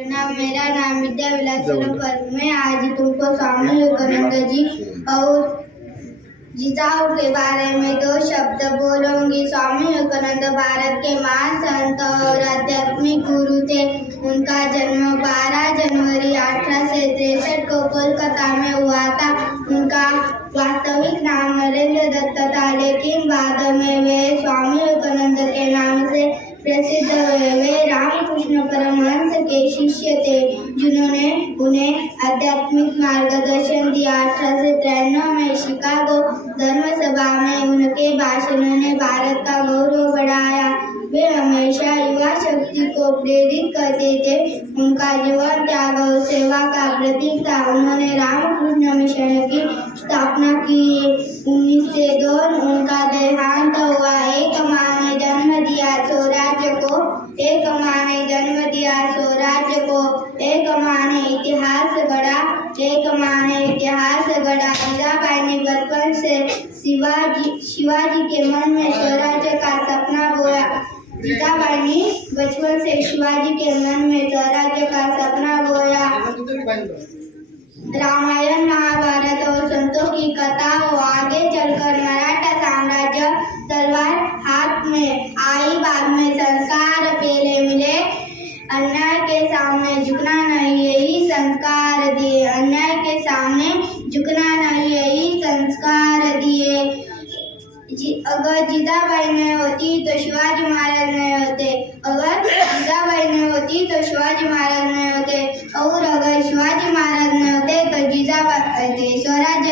मेरा नाम विद्या विलास पर मैं आज तुमको स्वामी विवेकानंद जी और जिजाऊ के बारे में दो शब्द बोलूंगी। स्वामी विवेकानंद भारत के महान संत और आध्यात्मिक गुरु थे। उनका जन्म 12 जनवरी 1863 को कोलकाता में हुआ था। उनका वास्तविक नाम नरेंद्र दत्त था, लेकिन बाद में वे स्वामी विवेकानंद के नाम से प्रसिद्ध हुए। वे रामकृष्ण परमहंस के शिष्य थे, जिन्होंने उन्हें आध्यात्मिक मार्गदर्शन दिया। 1893 में शिकागो धर्म सभा में उनके भाषणों ने भारत का गौरव बढ़ाया। वे हमेशा युवा शक्ति को प्रेरित करते थे। उनका जीवन त्याग और सेवा का प्रतीक था। उन्होंने रामकृष्ण मिशन की स्थापना की। 1902 उनका देहांत हुआ। एक माँ ने जन्म दिया स्वराज्य को, एक माँ ने जन्म दिया स्वराज्य को, एक माँ ने इतिहास गढ़ा, एक माँ ने इतिहास गढ़ा। जीजाबाई ने बचपन से शिवाजी के मन में स्वराज्य का सपना बोया। जीजाबाई ने बचपन से शिवाजी के मन में स्वराज्य का सपना बोया। रामायण, महाभारत और संतों की कथा हो। आगे चलकर मराठा साम्राज्य तलवार हाथ में आई। बाद में संस्कार पहले मिले। अन्याय के सामने झुकना नहीं, यही संस्कार दिए। अन्याय के सामने झुकना नहीं, यही संस्कार दिए। अगर जीजाबाई नहीं होती तो शिवाजी महाराज नहीं होते। अगर जीजाबाई नहीं होती तो शिवाजी महाराज नहीं होते। और अगर शिवाजी महाराज नहीं होते तो जीजाबाई स्वराज्य